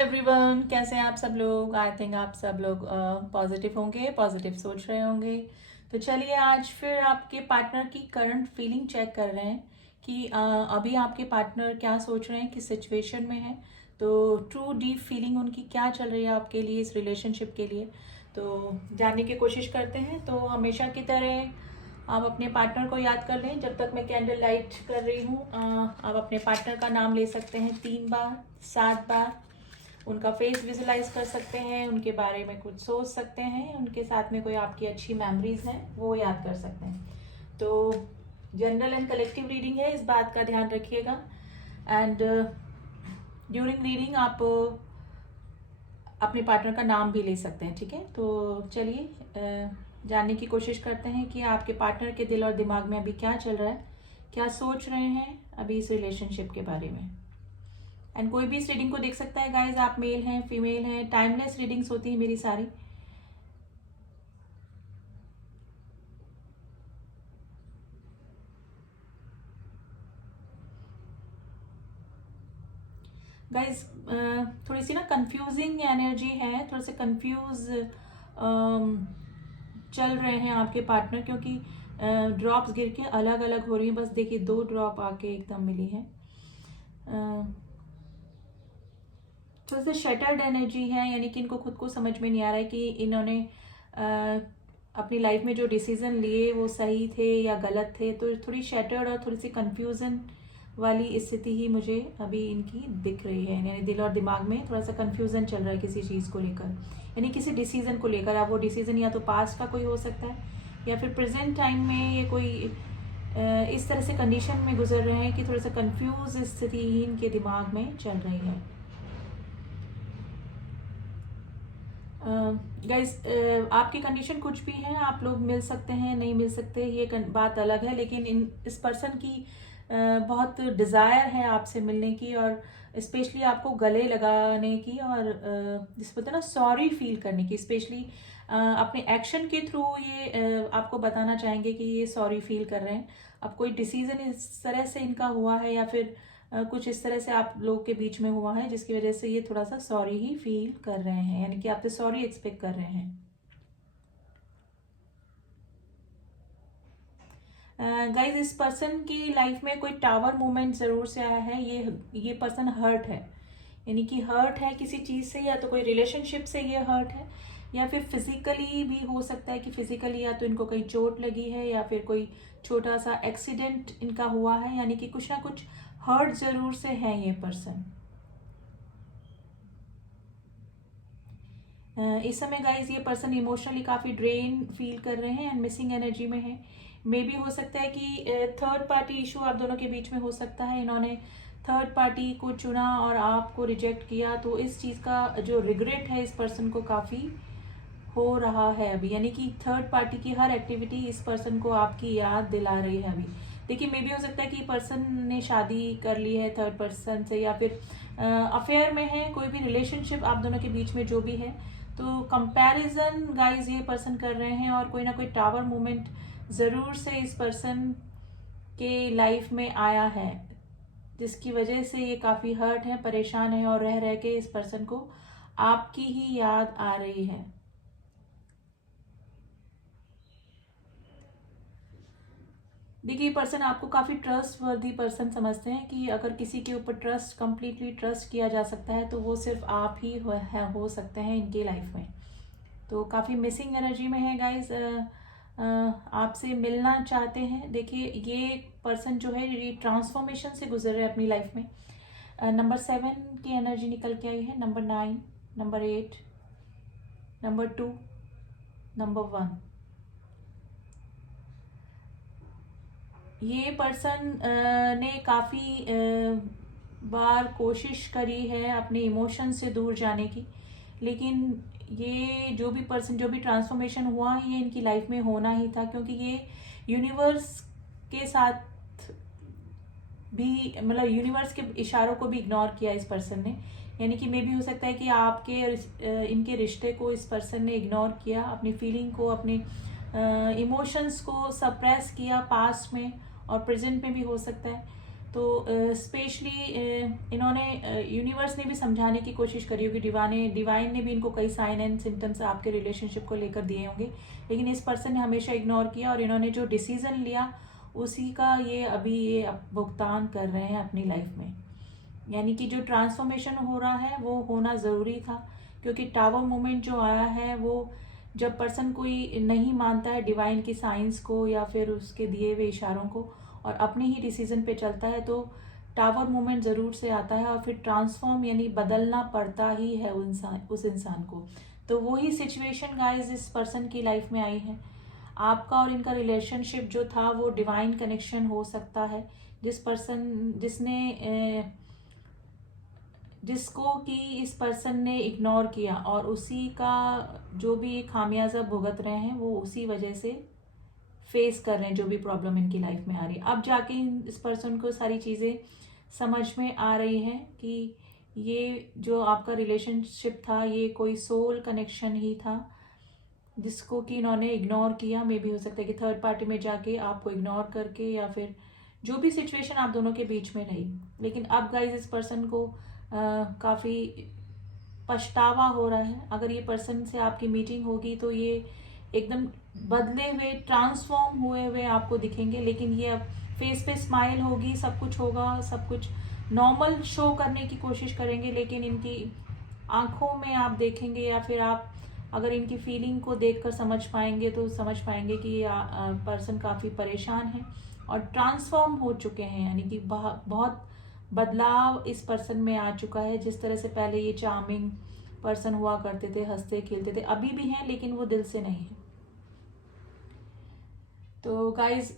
Everyone, कैसे हैं आप सब लोग। आई थिंक आप सब लोग पॉजिटिव होंगे, पॉजिटिव सोच रहे होंगे। तो चलिए आज फिर आपके पार्टनर की करंट फीलिंग चेक कर रहे हैं कि अभी आपके पार्टनर क्या सोच रहे हैं, किस सिचुएशन में है। तो ट्रू डीप फीलिंग उनकी क्या चल रही है आपके लिए, इस रिलेशनशिप के लिए, तो जानने की कोशिश करते हैं। तो हमेशा की तरह आप अपने पार्टनर को याद कर लें। जब तक मैं कैंडल लाइट कर रही हूँ, आप अपने पार्टनर का नाम ले सकते हैं 3 बार, 7 बार। उनका फेस विजुलाइज कर सकते हैं, उनके बारे में कुछ सोच सकते हैं, उनके साथ में कोई आपकी अच्छी मेमोरीज हैं वो याद कर सकते हैं। तो जनरल एंड कलेक्टिव रीडिंग है, इस बात का ध्यान रखिएगा। एंड ड्यूरिंग रीडिंग आप अपने पार्टनर का नाम भी ले सकते हैं, ठीक है। तो चलिए जानने की कोशिश करते हैं कि आपके पार्टनर के दिल और दिमाग में अभी क्या चल रहा है, क्या सोच रहे हैं अभी इस रिलेशनशिप के बारे में। एंड कोई भी इस रीडिंग को देख सकता है गाइज, आप मेल हैं, फीमेल हैं, टाइमलेस रीडिंग्स होती है मेरी सारी। गाइज थोड़ी सी ना कंफ्यूजिंग एनर्जी है, थोड़ा सा कंफ्यूज चल रहे हैं आपके पार्टनर, क्योंकि ड्रॉप्स गिर के अलग अलग हो रही हैं। बस देखिए 2 ड्रॉप आके एकदम मिली है। थोड़ा सा शटर्ड एनर्जी है, यानी कि इनको खुद को समझ में नहीं आ रहा है कि इन्होंने अपनी लाइफ में जो डिसीजन लिए वो सही थे या गलत थे। तो थोड़ी शटर्ड और थोड़ी सी कंफ्यूजन वाली स्थिति ही मुझे अभी इनकी दिख रही है। यानी दिल और दिमाग में थोड़ा सा कंफ्यूजन चल रहा है किसी चीज़ को लेकर, यानी किसी डिसीजन को लेकर। अब वो डिसीजन या तो पास्ट का कोई हो सकता है या फिर प्रेजेंट टाइम में ये कोई इस तरह से कंडीशन में गुजर रहे हैं कि थोड़ा सा कंफ्यूज स्थिति ही इनके दिमाग में चल रही है। गाइज आपकी कंडीशन कुछ भी है, आप लोग मिल सकते हैं, नहीं मिल सकते, ये बात अलग है। लेकिन इस पर्सन की बहुत डिज़ायर है आपसे मिलने की, और स्पेशली आपको गले लगाने की, और जिस बोलते हैं ना सॉरी फील करने की। स्पेशली अपने एक्शन के थ्रू ये आपको बताना चाहेंगे कि ये सॉरी फील कर रहे हैं। अब कोई डिसीजन इस तरह से इनका हुआ है या फिर कुछ इस तरह से आप लोग के बीच में हुआ है जिसकी वजह से ये थोड़ा सा सॉरी ही फील कर रहे हैं, यानी कि आपसे सॉरी एक्सपेक्ट कर रहे हैं। गाइज इस पर्सन की लाइफ में कोई टावर मूवमेंट जरूर से आया है। ये पर्सन हर्ट है, यानी कि हर्ट है किसी चीज से, या तो कोई रिलेशनशिप से ये हर्ट है, या फिर फिजिकली भी हो सकता है कि फिजिकली या तो इनको कहीं चोट लगी है या फिर कोई छोटा सा एक्सीडेंट इनका हुआ है, यानी कि कुछ ना कुछ हर्ट जरूर से है ये पर्सन। इस समय गाइज ये पर्सन इमोशनली काफ़ी ड्रेन फील कर रहे हैं एंड मिसिंग एनर्जी में है। मे भी हो सकता है कि थर्ड पार्टी इशू आप दोनों के बीच में हो सकता है। इन्होंने थर्ड पार्टी को चुना और आपको रिजेक्ट किया, तो इस चीज़ का जो रिग्रेट है इस पर्सन को काफ़ी हो रहा है अभी, यानी कि थर्ड पार्टी की हर एक्टिविटी इस पर्सन को आपकी याद दिला रही है अभी। देखिए मे भी हो सकता है कि पर्सन ने शादी कर ली है थर्ड पर्सन से, या फिर अफेयर में है, कोई भी रिलेशनशिप आप दोनों के बीच में जो भी है। तो कंपैरिजन गाइज ये पर्सन कर रहे हैं, और कोई ना कोई टावर मूवमेंट ज़रूर से इस पर्सन के लाइफ में आया है, जिसकी वजह से ये काफ़ी हर्ट है, परेशान है, और रह रह के इस पर्सन को आपकी ही याद आ रही है। देखिए पर्सन आपको काफ़ी ट्रस्ट वर्दी पर्सन समझते हैं, कि अगर किसी के ऊपर ट्रस्ट, कंप्लीटली ट्रस्ट किया जा सकता है तो वो सिर्फ आप ही हो सकते हैं इनके लाइफ में। तो काफ़ी मिसिंग एनर्जी में है गाइज, आपसे मिलना चाहते हैं। देखिए ये पर्सन जो है ये ट्रांसफॉर्मेशन से गुजर रहे हैं अपनी लाइफ में। नंबर 7 की एनर्जी निकल के आई है, नंबर 9, नंबर 8, नंबर 2, नंबर 1। ये पर्सन ने काफ़ी बार कोशिश करी है अपने इमोशन से दूर जाने की, लेकिन ये जो भी पर्सन, जो भी ट्रांसफॉर्मेशन हुआ ये इनकी लाइफ में होना ही था, क्योंकि ये यूनिवर्स के साथ भी, मतलब यूनिवर्स के इशारों को भी इग्नोर किया इस पर्सन ने। यानी कि मे भी हो सकता है कि आपके इनके रिश्ते को इस पर्सन ने इग्नोर किया, अपनी फीलिंग को, अपने इमोशंस को सप्रेस किया पास्ट में और प्रेजेंट में भी हो सकता है। तो स्पेशली इन्होंने यूनिवर्स ने भी समझाने की कोशिश करी होगी, डिवाइन ने भी इनको कई साइन एंड सिम्टम्स आपके रिलेशनशिप को लेकर दिए होंगे, लेकिन इस पर्सन ने हमेशा इग्नोर किया और इन्होंने जो डिसीजन लिया उसी का ये अभी ये भुगतान कर रहे हैं अपनी लाइफ में। यानी कि जो ट्रांसफॉर्मेशन हो रहा है वो होना ज़रूरी था, क्योंकि टावर मोमेंट जो आया है वो जब पर्सन कोई नहीं मानता है डिवाइन की साइंस को या फिर उसके दिए हुए इशारों को और अपने ही डिसीजन पे चलता है, तो टावर मोमेंट ज़रूर से आता है और फिर ट्रांसफॉर्म यानी बदलना पड़ता ही है उस इंसान को। तो वही सिचुएशन गाइस इस पर्सन की लाइफ में आई है। आपका और इनका रिलेशनशिप जो था वो डिवाइन कनेक्शन हो सकता है, जिसको कि इस पर्सन ने इग्नोर किया और उसी का जो भी खामियाजा भुगत रहे हैं वो उसी वजह से फेस कर रहे हैं, जो भी प्रॉब्लम इनकी लाइफ में आ रही है। अब जाके इस पर्सन को सारी चीज़ें समझ में आ रही हैं कि ये जो आपका रिलेशनशिप था ये कोई सोल कनेक्शन ही था, जिसको कि इन्होंने इग्नोर किया। मे भी हो सकता है कि थर्ड पार्टी में जाके आपको इग्नोर करके या फिर जो भी सिचुएशन आप दोनों के बीच में रही, लेकिन अब गाइज इस पर्सन को काफ़ी पछतावा हो रहा है। अगर ये पर्सन से आपकी मीटिंग होगी तो ये एकदम बदले हुए ट्रांसफॉर्म हुए हुए आपको दिखेंगे, लेकिन ये अब फेस पे स्माइल होगी, सब कुछ होगा, सब कुछ नॉर्मल शो करने की कोशिश करेंगे, लेकिन इनकी आंखों में आप देखेंगे या फिर आप अगर इनकी फीलिंग को देखकर समझ पाएंगे तो समझ पाएंगे कि ये पर्सन काफ़ी परेशान है और ट्रांसफॉर्म हो चुके हैं। यानी कि बहुत बदलाव इस पर्सन में आ चुका है। जिस तरह से पहले ये चार्मिंग पर्सन हुआ करते थे, हंसते खेलते थे, अभी भी हैं लेकिन वो दिल से नहीं है। तो गाइज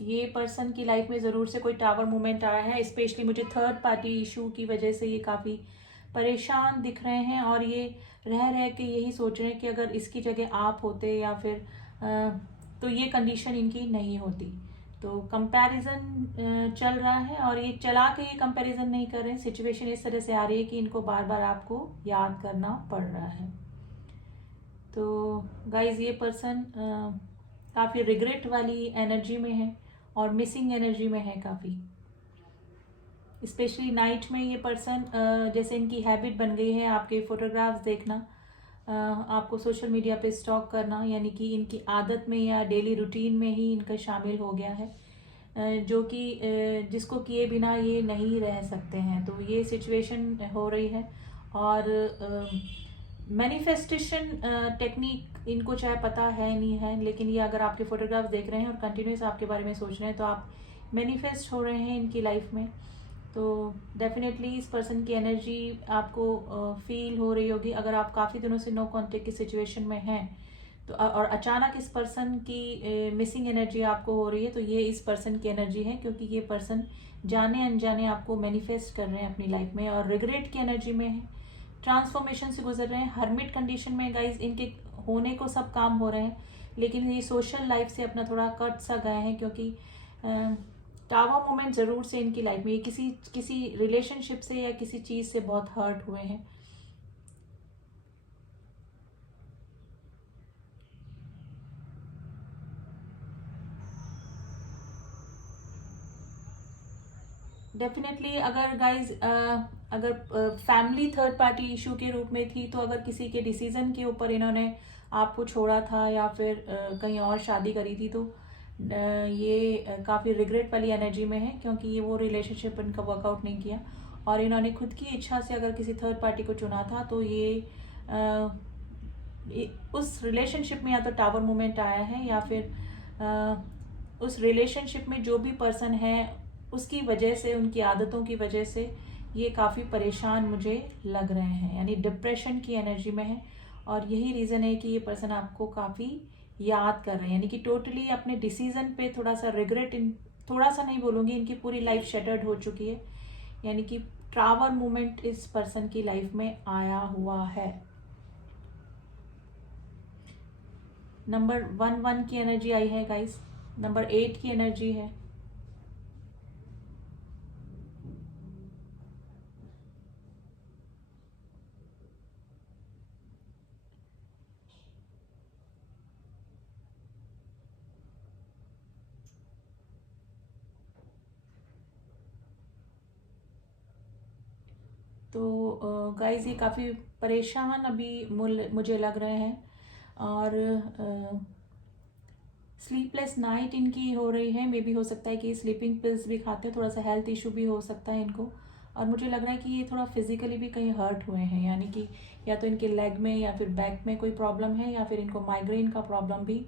ये पर्सन की लाइफ में ज़रूर से कोई टावर मूवमेंट आया है। स्पेशली मुझे थर्ड पार्टी इशू की वजह से ये काफ़ी परेशान दिख रहे हैं और ये रह रह के यही सोच रहे हैं कि अगर इसकी जगह आप होते या फिर तो ये कंडीशन इनकी नहीं होती। तो कंपैरिजन चल रहा है और ये चला के ये कंपैरिजन नहीं कर रहे हैं, सिचुएशन इस तरह से आ रही है कि इनको बार बार आपको याद करना पड़ रहा है। तो गाइज ये पर्सन काफ़ी रिग्रेट वाली एनर्जी में है और मिसिंग एनर्जी में है काफ़ी। स्पेशली नाइट में ये पर्सन जैसे इनकी हैबिट बन गई है आपके फोटोग्राफ्स देखना, आपको सोशल मीडिया पे स्टॉक करना, यानी कि इनकी आदत में या डेली रूटीन में ही इनका शामिल हो गया है, जो कि जिसको किए बिना ये नहीं रह सकते हैं। तो ये सिचुएशन हो रही है और मैनिफेस्टेशन टेक्निक इनको चाहे पता है नहीं है, लेकिन ये अगर आपके फोटोग्राफ्स देख रहे हैं और कंटिन्यूस आपके बारे में सोच रहे हैं तो आप मैनिफेस्ट हो रहे हैं इनकी लाइफ में। तो डेफिनेटली इस पर्सन की एनर्जी आपको फील हो रही होगी। अगर आप काफ़ी दिनों से नो कांटेक्ट की सिचुएशन में हैं तो और अचानक इस पर्सन की मिसिंग एनर्जी आपको हो रही है, तो ये इस पर्सन की एनर्जी है, क्योंकि ये पर्सन जाने अनजाने आपको मैनिफेस्ट कर रहे हैं अपनी लाइफ में और रिग्रेट की एनर्जी में है, ट्रांसफॉर्मेशन से गुजर रहे हैं। हर्मिट कंडीशन में गाइज इनके होने को सब काम हो रहे हैं, लेकिन ये सोशल लाइफ से अपना थोड़ा कट सा गए हैं, क्योंकि टावर मोमेंट ज़रूर से इनकी लाइफ में ये किसी रिलेशनशिप से या किसी चीज़ से बहुत हर्ट हुए हैं। डेफिनेटली अगर गाइज अगर फैमिली थर्ड पार्टी इशू के रूप में थी, तो अगर किसी के डिसीजन के ऊपर इन्होंने आपको छोड़ा था या फिर कहीं और शादी करी थी, तो ये काफ़ी रिग्रेट वाली एनर्जी में है, क्योंकि ये वो रिलेशनशिप इनका वर्कआउट नहीं किया और इन्होंने खुद की इच्छा से अगर किसी थर्ड पार्टी को चुना था, तो उस रिलेशनशिप में या तो टावर मोमेंट आया है या फिर उस रिलेशनशिप में जो भी पर्सन है उसकी वजह से, उनकी आदतों की वजह से ये काफ़ी परेशान मुझे लग रहे हैं, यानी डिप्रेशन की एनर्जी में है। और यही रीज़न है कि ये पर्सन आपको काफ़ी याद कर रहे हैं, यानी कि टोटली अपने डिसीजन पे थोड़ा सा रिग्रेट, थोड़ा सा नहीं बोलूँगी, इनकी पूरी लाइफ शेटर्ड हो चुकी है। यानी कि टावर मूवमेंट इस पर्सन की लाइफ में आया हुआ है। नंबर 1 की एनर्जी आई है गाइस, नंबर 8 की एनर्जी है, तो गाइस ये काफ़ी परेशान अभी मुझे लग रहे हैं, और स्लीपलेस नाइट इनकी हो रही है। मे बी हो सकता है कि स्लीपिंग पिल्स भी खाते हैं, थोड़ा सा हेल्थ इशू भी हो सकता है इनको। और मुझे लग रहा है कि ये थोड़ा फिजिकली भी कहीं हर्ट हुए हैं, यानी कि या तो इनके लेग में या फिर बैक में कोई प्रॉब्लम है, या फिर इनको माइग्रेन का प्रॉब्लम भी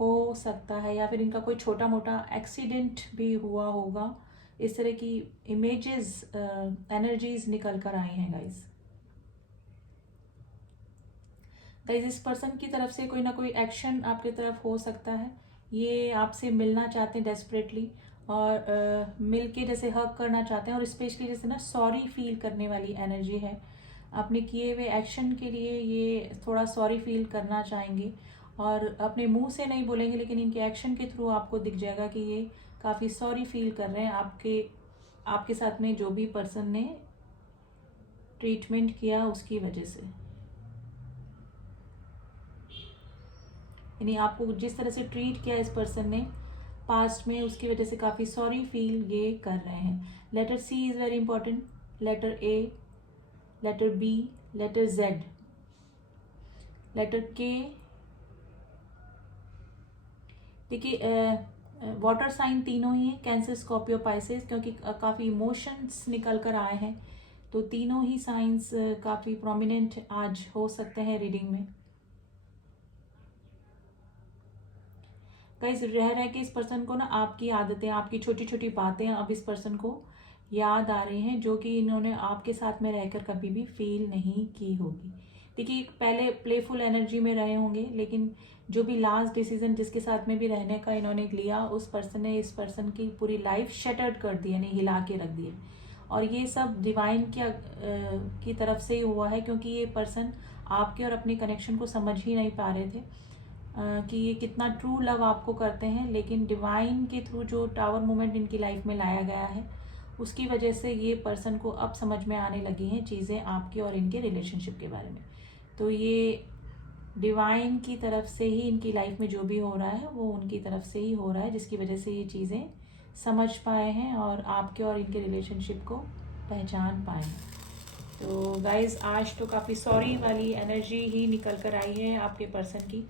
हो सकता है, या फिर इनका कोई छोटा मोटा एक्सीडेंट भी हुआ होगा। इस तरह की इमेजेस, एनर्जीज निकल कर आई हैं गाइस। गाइस इस पर्सन की तरफ से कोई ना कोई एक्शन आपकी तरफ हो सकता है। ये आपसे मिलना चाहते हैं डेस्परेटली, और मिल के जैसे हक करना चाहते हैं, और स्पेशली जैसे ना सॉरी फील करने वाली एनर्जी है। अपने किए हुए एक्शन के लिए ये थोड़ा सॉरी फील करना चाहेंगे, और अपने मुंह से नहीं बोलेंगे, लेकिन इनके एक्शन के थ्रू आपको दिख जाएगा कि ये काफ़ी सॉरी फील कर रहे हैं आपके साथ में जो भी पर्सन ने ट्रीटमेंट किया उसकी वजह से। यानी आपको जिस तरह से ट्रीट किया इस पर्सन ने पास्ट में, उसकी वजह से काफ़ी सॉरी फील ये कर रहे हैं। Letter C is very important, letter A, letter B, letter Z, letter K. देखिए वाटर साइन तीनों ही हैं, कैंसर, स्कॉर्पियो, पाइसेस, क्योंकि काफ़ी इमोशंस निकल कर आए हैं, तो तीनों ही साइंस काफ़ी प्रोमिनेंट आज हो सकते हैं रीडिंग में। गाइस रह रह के इस पर्सन को ना आपकी आदतें, आपकी छोटी छोटी बातें अब इस पर्सन को याद आ रही हैं, जो कि इन्होंने आपके साथ में रहकर कभी भी फील नहीं की होगी। देखिए पहले प्लेफुल एनर्जी में रहे होंगे, लेकिन जो भी लास्ट डिसीजन जिसके साथ में भी रहने का इन्होंने लिया, उस पर्सन ने इस पर्सन की पूरी लाइफ शटर्ड कर दी, यानी हिला के रख दिए। और ये सब डिवाइन की तरफ से ही हुआ है, क्योंकि ये पर्सन आपके और अपने कनेक्शन को समझ ही नहीं पा रहे थे कि ये कितना ट्रू लव आपको करते हैं। लेकिन डिवाइन के थ्रू जो टावर मोमेंट इनकी लाइफ में लाया गया है, उसकी वजह से ये पर्सन को अब समझ में आने लगी हैं चीज़ें आपके और इनके रिलेशनशिप के बारे में। तो ये डिवाइन की तरफ से ही इनकी लाइफ में जो भी हो रहा है वो उनकी तरफ से ही हो रहा है, जिसकी वजह से ये चीज़ें समझ पाए हैं और आपके और इनके रिलेशनशिप को पहचान पाए हैं। तो गाइज आज तो काफ़ी सॉरी वाली एनर्जी ही निकल कर आई है आपके पर्सन की।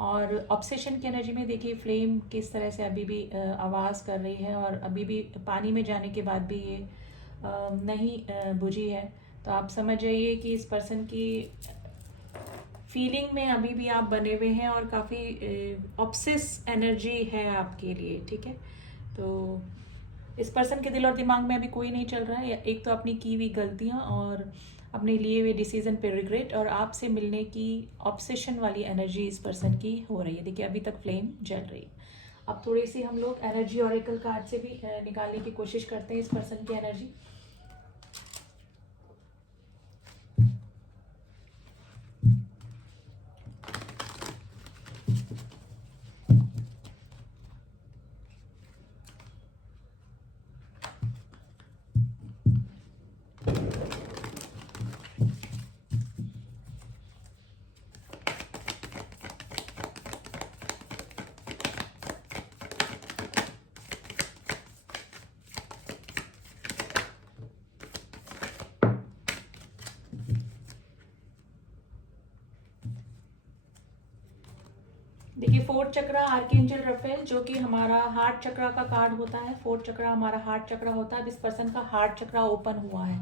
और ऑब्सेशन की एनर्जी में देखिए फ्लेम किस तरह से अभी भी आवाज़ कर रही है, और अभी भी पानी में जाने के बाद भी ये नहीं बुझी है। तो आप समझ जाइए कि इस पर्सन की फीलिंग में अभी भी आप बने हुए हैं, और काफ़ी ऑब्सेस एनर्जी है आपके लिए, ठीक है। तो इस पर्सन के दिल और दिमाग में अभी कोई नहीं चल रहा है, एक तो अपनी की हुई गलतियाँ और अपने लिए हुए डिसीजन पे रिग्रेट, और आपसे मिलने की ऑब्सेशन वाली एनर्जी इस पर्सन की हो रही है। देखिए अभी तक फ्लेम जल रही है। अब थोड़ी सी हम लोग एनर्जी ऑरेकल कार्ड से भी निकालने की कोशिश करते हैं इस पर्सन की एनर्जी। देखिए फोर्थ चक्रा, आर्कएंजल रफेल, जो कि हमारा हार्ट चक्रा का कार्ड होता है। फोर्थ चक्रा हमारा हार्ट चक्रा होता है। अब इस पर्सन का हार्ट चक्रा ओपन हुआ है,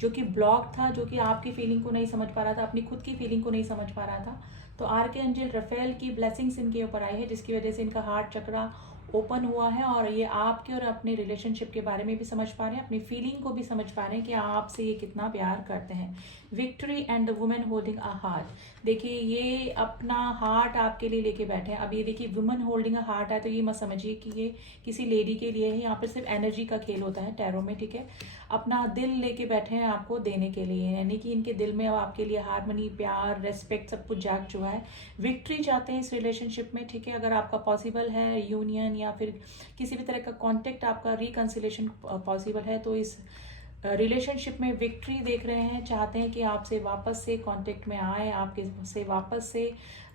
जो कि ब्लॉक था, जो कि आपकी फीलिंग को नहीं समझ पा रहा था, अपनी खुद की फीलिंग को नहीं समझ पा रहा था। तो आर्कएंजल रफेल की ब्लेसिंग्स इनके ऊपर आई है, जिसकी वजह से इनका हार्ट चक्रा ओपन हुआ है, और ये आपके और अपने रिलेशनशिप के बारे में भी समझ पा रहे हैं, अपनी फीलिंग को भी समझ पा रहे हैं कि आपसे ये कितना प्यार करते हैं। Victory and the women holding a heart. देखिए ये अपना हार्ट आपके लिए लेके बैठे हैं। अब ये देखिए वुमेन होल्डिंग अ हार्ट है, तो ये मत समझिए कि ये किसी लेडी के लिए है। यहाँ पर सिर्फ एनर्जी का खेल होता है टैरो में, ठीक है। अपना दिल लेके बैठे हैं आपको देने के लिए, यानी कि इनके दिल में अब आपके लिए हारमनी, प्यार, रेस्पेक्ट सब कुछ जाग चुका है। विक्ट्री चाहते हैं इस रिलेशनशिप में, ठीक है। अगर आपका पॉसिबल है यूनियन या फिर किसी भी तरह का कॉन्टेक्ट, आपका रिकन्सिलेशन पॉसिबल है, तो इस रिलेशनशिप में विक्ट्री देख रहे हैं, चाहते हैं कि आपसे वापस से कांटेक्ट में आए, आपके से वापस से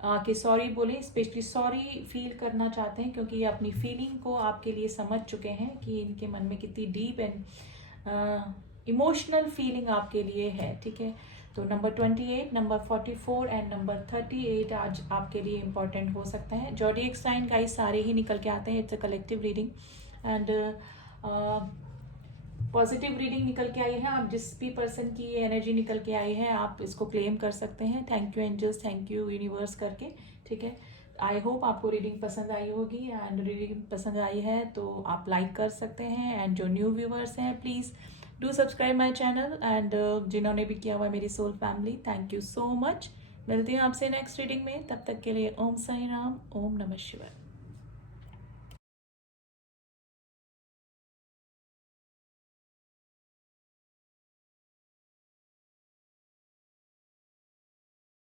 कि सॉरी बोले, स्पेशली सॉरी फील करना चाहते हैं, क्योंकि ये अपनी फीलिंग को आपके लिए समझ चुके हैं कि इनके मन में कितनी डीप एंड इमोशनल फीलिंग आपके लिए है, ठीक है। तो नंबर 28, नंबर 44 एंड नंबर 38 आज आपके लिए इंपॉर्टेंट हो सकता है। जॉडिएक साइन गाइस सारे ही निकल के आते हैं, it's a collective reading and positive reading निकल के आई है। आप जिस भी पर्सन की ये एनर्जी निकल के आई है आप इसको क्लेम कर सकते हैं। Thank you angels, thank you universe करके, ठीक है। आई होप आपको रीडिंग पसंद आई होगी एंड रीडिंग पसंद आई है तो आप लाइक कर सकते हैं एंड जो न्यू व्यूवर्स हैं please do subscribe my channel and जिन्होंने भी किया हुआ है मेरी soul family, thank you so much. मिलती हूँ आपसे नेक्स्ट रीडिंग में, तब तक के लिए ओम साई राम, ओम नमः शिवाय।